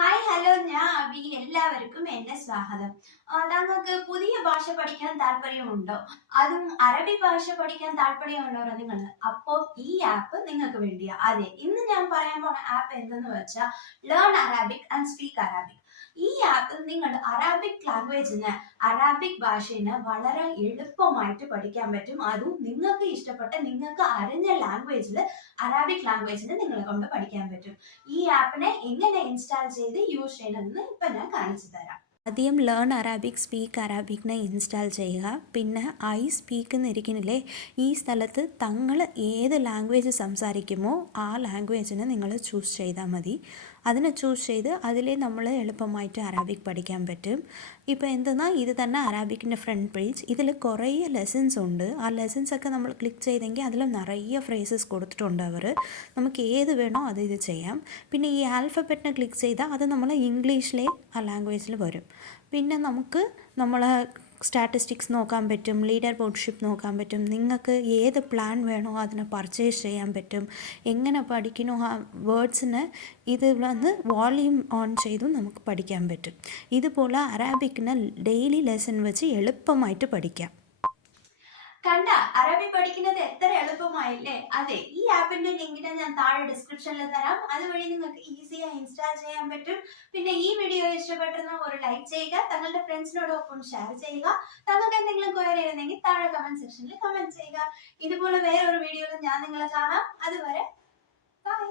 Hi hello, ഞാൻ അബി. എല്ലാവർക്കും എന്നെ സ്വാഗതം. താങ്കൾക്ക് പുതിയ ഭാഷ പഠിക്കാൻ താല്പര്യമുണ്ടോ? അതും അറബി ഭാഷ പഠിക്കാൻ താല്പര്യമുണ്ടോ നിങ്ങൾ? അപ്പോൾ ഈ ആപ്പ് നിങ്ങൾക്ക് വേണ്ടിയാ. അതെ, ഇന്ന് ഞാൻ പറയാൻ പോണ ആപ്പ് എന്തെന്ന് വെച്ചാൽ ലേൺ അറാബിക് ആൻഡ് സ്പീക്ക് അറാബിക്. ഈ ആപ്പ് നിങ്ങൾ അറാബിക് ലാംഗ്വേജിന്, അറാബിക് ഭാഷയെ വളരെ എളുപ്പമായിട്ട് പഠിക്കാൻ പറ്റും. അതും നിങ്ങൾക്ക് ഇഷ്ടപ്പെട്ട, നിങ്ങൾക്ക് അറിഞ്ഞ ലാംഗ്വേജിൽ, അറാബിക് ലാംഗ്വേജിന് നിങ്ങളെ കൊണ്ട് പഠിക്കാൻ പറ്റും. ഈ ആപ്പിനെ എങ്ങനെ ഇൻസ്റ്റാൾ ചെയ്ത് യൂസ് ചെയ്യണമെന്ന് ഇപ്പൊ ഞാൻ കാണിച്ചു തരാം. ആദ്യം ലേൺ അറാബിക് സ്പീക്ക് അറാബിക്കിനെ ഇൻസ്റ്റാൾ ചെയ്യുക. പിന്നെ ഐ സ്പീക്ക് എന്നിരിക്കുന്നില്ലേ, ഈ സ്ഥലത്ത് തങ്ങൾ ഏത് ലാംഗ്വേജ് സംസാരിക്കുമോ ആ ലാംഗ്വേജിനെ നിങ്ങൾ ചൂസ് ചെയ്താൽ മതി. അതിനെ ചൂസ് ചെയ്ത് അതിലേ നമ്മൾ എളുപ്പമായിട്ട് അറാബിക് പഠിക്കാൻ പറ്റും. ഇപ്പോൾ എന്തെന്നാൽ ഇത് തന്നെ അറാബിക്കിൻ്റെ ഫ്രണ്ട് പേജ്. ഇതിൽ കുറേ ലെസൺസ് ഉണ്ട്. ആ ലെസൺസൊക്കെ നമ്മൾ ക്ലിക്ക് ചെയ്തെങ്കിൽ അതിൽ നിറയെ ഫ്രേസസ് കൊടുത്തിട്ടുണ്ട് അവർ. നമുക്ക് ഏത് വേണോ അത് ഇത് ചെയ്യാം. പിന്നെ ഈ ആൽഫബറ്റിനെ ക്ലിക്ക് ചെയ്താൽ അത് നമ്മൾ ഇംഗ്ലീഷിലെ ആ ലാംഗ്വേജിൽ വരും. പിന്നെ നമുക്ക് നമ്മളെ സ്റ്റാറ്റിസ്റ്റിക്സ് നോക്കാൻ പറ്റും, ലീഡർ ബോർഡ്ഷിപ്പ് നോക്കാൻ പറ്റും. നിങ്ങൾക്ക് ഏത് പ്ലാൻ വേണോ അതിനെ പർച്ചേസ് ചെയ്യാൻ പറ്റും. എങ്ങനെ പഠിക്കണോ ആ വേർഡ്സിന് ഇത് വന്ന് വോളിയൂം ഓൺ ചെയ്തും നമുക്ക് പഠിക്കാൻ പറ്റും. ഇതുപോലെ അറാബിക്കിനെ ഡെയിലി ലെസൺ വെച്ച് എളുപ്പമായിട്ട് പഠിക്കാം. കണ്ട, അറബി പഠിക്കുന്നത് എത്ര എളുപ്പമായില്ലേ? അതെ, ഈ ആപ്പിന്റെ ലിങ്കിനെ ഞാൻ താഴെ ഡിസ്ക്രിപ്ഷനിൽ തരാം. അതുവഴി നിങ്ങൾക്ക് ഈസിയായി ഇൻസ്റ്റാൾ ചെയ്യാൻ പറ്റും. പിന്നെ ഈ വീഡിയോ ഇഷ്ടപ്പെട്ടെന്ന് ഒരു ലൈക്ക് ചെയ്യുക, തങ്ങളുടെ ഫ്രണ്ട്സിനോടൊപ്പം ഷെയർ ചെയ്യുക. തങ്ങൾക്ക് എന്തെങ്കിലും ക്വയറി ഉണ്ടെങ്കിൽ താഴെ കമന്റ് സെക്ഷനിൽ കമന്റ് ചെയ്യുക. ഇതുപോലെ വേറൊരു വീഡിയോയിൽ ഞാൻ നിങ്ങളെ കാണാം. അതുവരെ ബൈ.